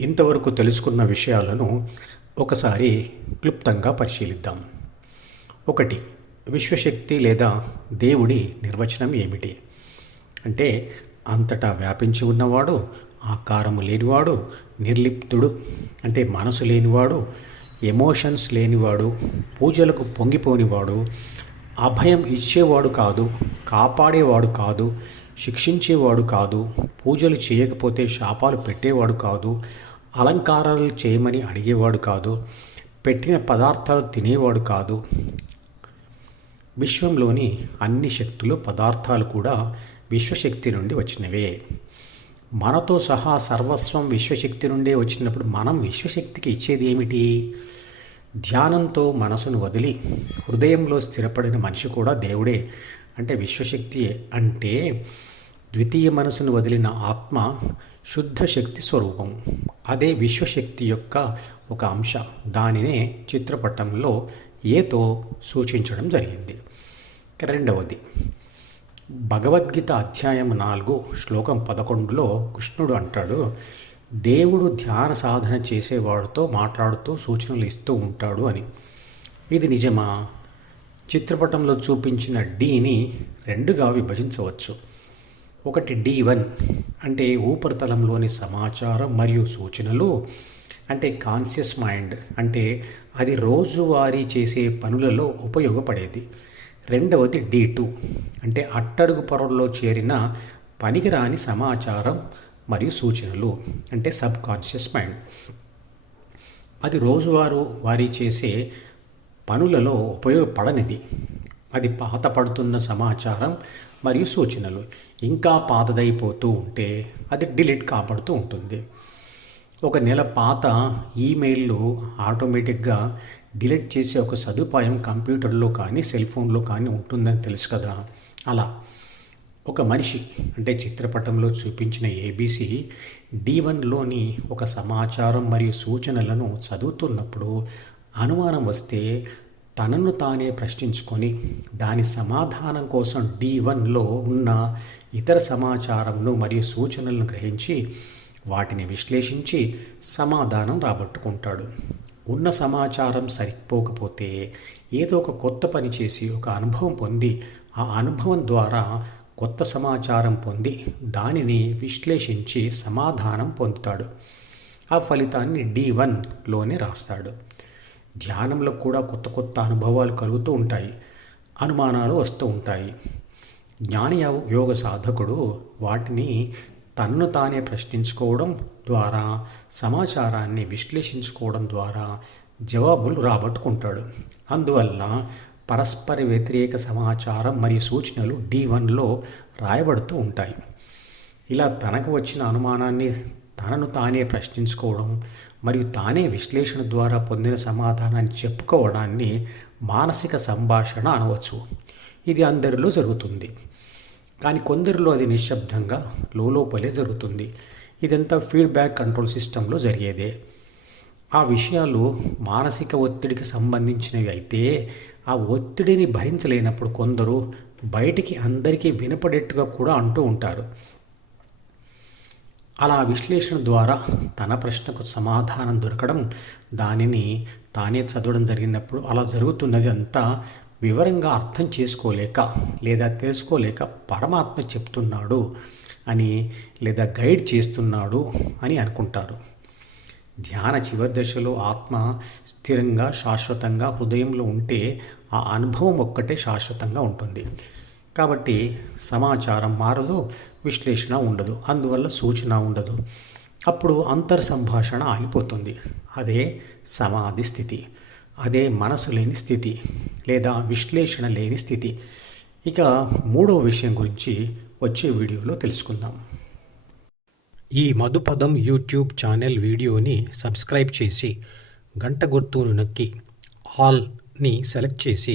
ఇంతవరకు తెలుసుకున్న విషయాలను ఒకసారి క్లుప్తంగా పరిశీలిద్దాం. ఒకటి విశ్వశక్తి లేదా దేవుడి నిర్వచనం ఏమిటి? అంటే అంతటా వ్యాపించి ఉన్నవాడు ఆకారము లేనివాడు నిర్లిప్తుడు అంటే మనసు లేనివాడు ఎమోషన్స్ లేనివాడు పూజలకు పొంగిపోనివాడు అభయం ఇచ్చేవాడు కాదు కాపాడేవాడు కాదు శిక్షించేవాడు కాదు పూజలు చేయకపోతే శాపాలు పెట్టేవాడు కాదు అలంకారాలు చేయమని అడిగేవాడు కాదు పెట్టిన పదార్థాలు తినేవాడు కాదు. విశ్వంలోని అన్ని శక్తులు పదార్థాలు కూడా విశ్వశక్తి నుండి వచ్చినవే. మనతో సహా సర్వస్వం విశ్వశక్తి నుండే వచ్చినప్పుడు మనం విశ్వశక్తికి ఇచ్చేది ఏమిటి? ధ్యానంతో మనసును వదిలి హృదయంలో స్థిరపడిన మనిషి కూడా దేవుడే. అంటే విశ్వశక్తి అంటే ద్వితీయ మనసును వదిలిన ఆత్మ శుద్ధ శక్తి స్వరూపం. అదే విశ్వశక్తి యొక్క ఒక అంశ. దానినే చిత్రపటంలో ఏతో సూచించడం జరిగింది. రెండవది. భగవద్గీత అధ్యాయం నాలుగు శ్లోకం పదకొండులో కృష్ణుడు అంటాడు దేవుడు ధ్యాన సాధన చేసేవాడితో మాట్లాడుతూ సూచనలు ఇస్తూ ఉంటాడు అని. ఇది నిజమా? చిత్రపటంలో చూపించిన డీని రెండుగా విభజించవచ్చు. ఒకటి డి వన్ అంటే ఉపరితలంలోని సమాచారం మరియు సూచనలు అంటే కాన్షియస్ మైండ్ అంటే అది రోజువారీ చేసే పనులలో ఉపయోగపడేది. రెండవది డి టూ అంటే అట్టడుగు పొరల్లో చేరిన పనికిరాని సమాచారం మరియు సూచనలు అంటే సబ్ కాన్షియస్ మైండ్ అది రోజువారు వారి చేసే పనులలో ఉపయోగపడనిది. అది పాత పడుతున్న సమాచారం మరియు సూచనలు. ఇంకా పాతదైపోతూ ఉంటే అది డిలీట్ కాబడుతూ ఉంటుంది. ఒక నెల పాత ఈమెయిల్లు ఆటోమేటిక్గా డిలీట్ చేసే ఒక సదుపాయం కంప్యూటర్లో కానీ సెల్ ఫోన్లో కానీ ఉంటుందని తెలుసు కదా. అలా. ఒక మనిషి అంటే చిత్రపటంలో చూపించిన ఏబీసీ డి వన్లోని ఒక సమాచారం మరియు సూచనలను చదువుతున్నప్పుడు అనుమానం వస్తే తనను తానే ప్రశ్నించుకొని దాని సమాధానం కోసం డి వన్లో ఉన్న ఇతర సమాచారంను మరియు సూచనలను గ్రహించి వాటిని విశ్లేషించి సమాధానం రాబట్టుకుంటాడు. ఉన్న సమాచారం సరిపోకపోతే ఏదో ఒక కొత్త పని చేసి ఒక అనుభవం పొంది ఆ అనుభవం ద్వారా కొత్త సమాచారం పొంది దానిని విశ్లేషించి సమాధానం పొందుతాడు. ఆ ఫలితాన్ని డి వన్లోనే రాస్తాడు. ధ్యానంలో కూడా కొత్త కొత్త అనుభవాలు కలుగుతూ ఉంటాయి అనుమానాలు వస్తూ ఉంటాయి. జ్ఞాని యోగ సాధకుడు వాటిని తన్ను తానే ప్రశ్నించుకోవడం ద్వారా సమాచారాన్ని విశ్లేషించుకోవడం ద్వారా జవాబులు రాబట్టుకుంటాడు. అందువల్ల పరస్పర వ్యతిరేక సమాచారం మరియు సూచనలు డి వన్లో రాయబడుతూ ఉంటాయి. ఇలా తనకు వచ్చిన అనుమానాన్ని తనను తానే ప్రశ్నించుకోవడం మరియు తానే విశ్లేషణ ద్వారా పొందిన సమాధానాన్ని చెప్పుకోవడాన్ని మానసిక సంభాషణ అనవచ్చు. ఇది అందరిలో జరుగుతుంది. కానీ కొందరిలో అది నిశ్శబ్దంగా లోపలే జరుగుతుంది. ఇదంతా ఫీడ్బ్యాక్ కంట్రోల్ సిస్టంలో జరిగేదే. ఆ విషయాలు మానసిక ఒత్తిడికి సంబంధించినవి అయితే ఆ ఒత్తిడిని భరించలేనప్పుడు కొందరు బయటికి అందరికీ వినపడేట్టుగా కూడా అంటూ ఉంటారు. అలా విశ్లేషణ ద్వారా తన ప్రశ్నకు సమాధానం దొరకడం దానిని తానే చదవడం జరిగినప్పుడు అలా జరుగుతున్నది అంతా వివరంగా అర్థం చేసుకోలేక లేదా తెలుసుకోలేక పరమాత్మ చెప్తున్నాడు అని లేదా గైడ్ చేస్తున్నాడు అని అనుకుంటారు. ధ్యాన చివరి దశలో ఆత్మ స్థిరంగా శాశ్వతంగా హృదయంలో ఉంటే ఆ అనుభవం ఒక్కటే శాశ్వతంగా ఉంటుంది. కాబట్టి సమాచారం మారదు విశ్లేషణ ఉండదు అందువల్ల సూచన ఉండదు. అప్పుడు అంతర్ సంభాషణ ఆగిపోతుంది. అదే సమాధి స్థితి. అదే మనసు లేని స్థితి లేదా విశ్లేషణ లేని స్థితి. ఇక మూడవ విషయం గురించి వచ్చే వీడియోలో తెలుసుకుందాం. ఈ మధుపదం యూట్యూబ్ ఛానల్ వీడియోని సబ్స్క్రైబ్ చేసి గంట గుర్తును నొక్కి ఆల్ని సెలెక్ట్ చేసి